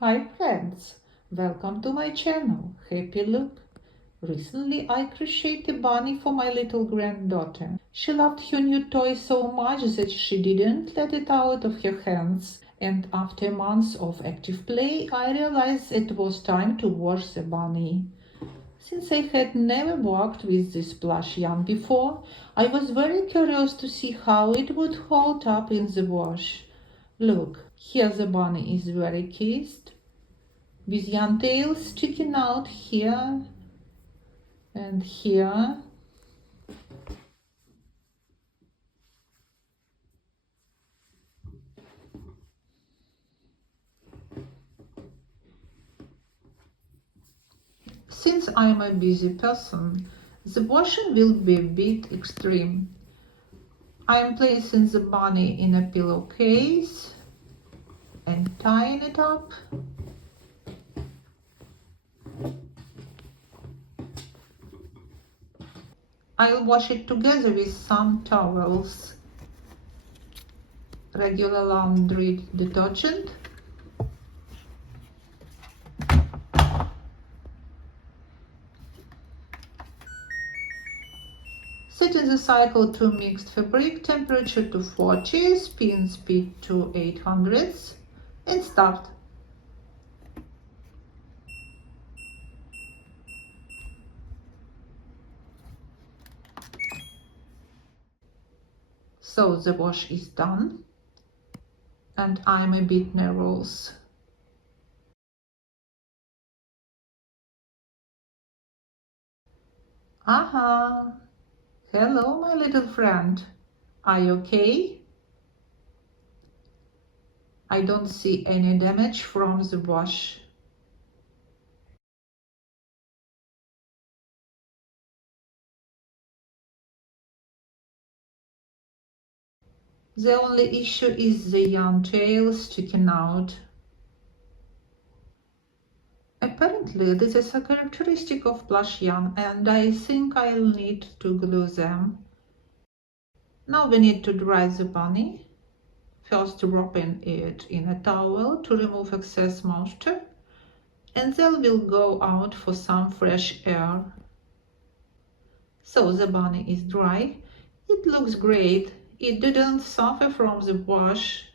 Hi friends, welcome to my channel. Happy look! Recently I crocheted a bunny for my little granddaughter. She loved her new toy so much that she didn't let it out of her hands. And after months of active play, I realized it was time to wash the bunny. Since I had never worked with this plush yarn before, I was very curious to see how it would hold up in the wash. Look, here the bunny is very kissed, with yarn tails sticking out here and here. Since I am a busy person, the washing will be a bit extreme. I am placing the bunny in a pillowcase and tying it up. I'll wash it together with some towels, regular laundry detergent, setting the cycle to mixed fabric, temperature to 40, spin speed to 800, and start. So the wash is done, and I'm a bit nervous. Aha! Hello, my little friend. Are you okay? I don't see any damage from the wash. The only issue is the yarn tail sticking out. Apparently, this is a characteristic of plush yarn, and I think I'll need to glue them. Now we need to dry the bunny. First wrapping it in a towel to remove excess moisture, and then we'll go out for some fresh air. So the bunny is dry. It looks great. It didn't suffer from the wash,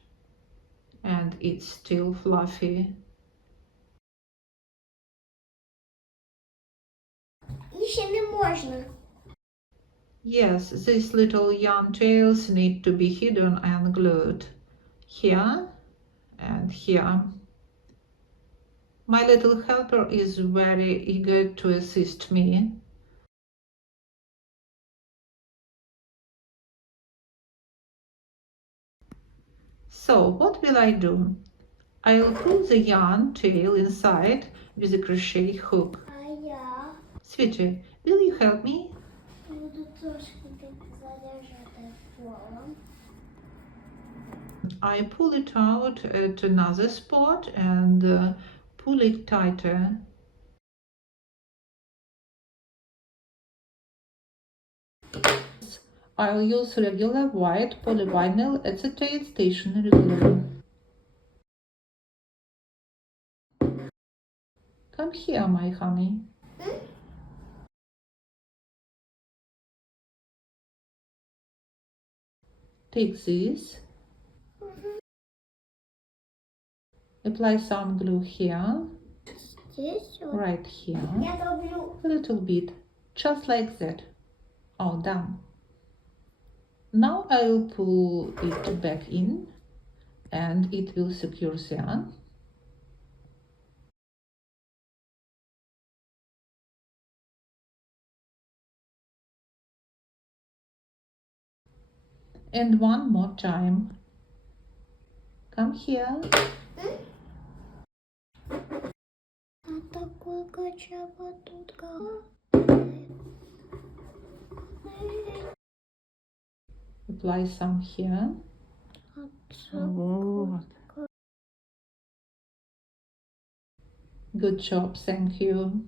and it's still fluffy. Ще не можна. Yes, these little yarn tails need to be hidden and glued. Here and here. My little helper is very eager to assist me. So what will I do? I'll put the yarn tail inside with a crochet hook. А я Sweetie, will you help me? буду трошки заряджати полом. I pull it out at another spot and pull it tighter. I'll use regular white polyvinyl acetate stationery glue. Come here, my honey. Take this. Apply some glue here, Здесь right here, я роблю. a little bit, just like that. All done. Now I'll pull it back in and it will secure the yarn. And one more time. Come here. А такой качава тут Apply some here. Вот. Good job, thank you.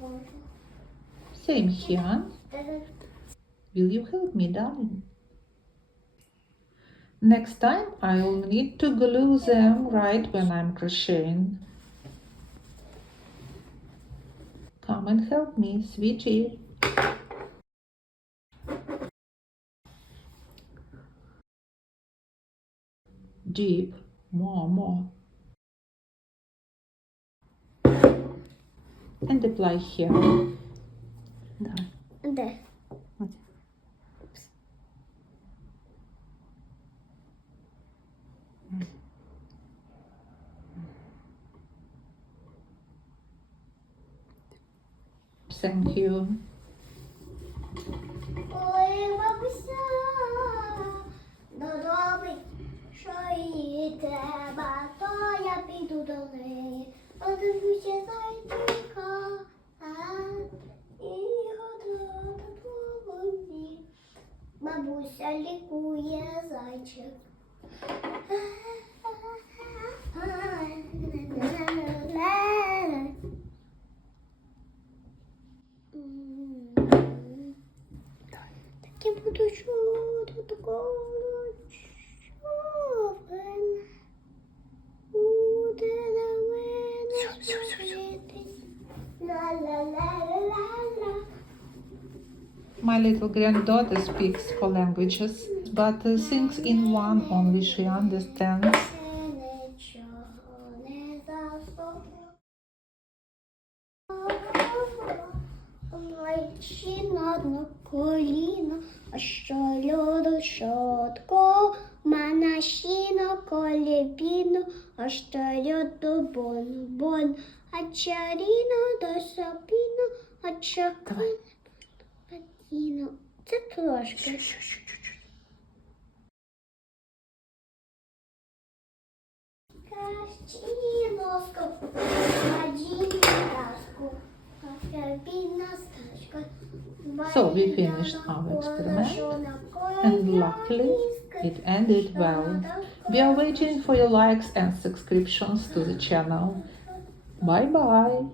можу. Same here. Will you help me, darling? Next time I'll need to glue them right when I'm crocheting. Come and help me, sweetie. Deep, more. And apply here. Давай. Де? От. Thank you. Ой, бабуся, додому, що їй треба, то я піду до неї. Подивлюся зайчика, і года полоні. Бабуся лікує зайчик. Так я буду чути такого човен. Буде на мене дивитись. Ла-ла-ла-ла-ла-ла. My little granddaughter speaks four languages, but sings in one only she understands. Це нічого не засобно. Лечі на одно коліно, а що льоду шотко, мана щіно колібіно, а що льоду бон, а чаріно до сопіно, а чакон патіно. Це трошки. Кащіно скопаді ласку. So we finished our experiment, and luckily it ended well. We are waiting for your likes and subscriptions to the channel. Bye bye!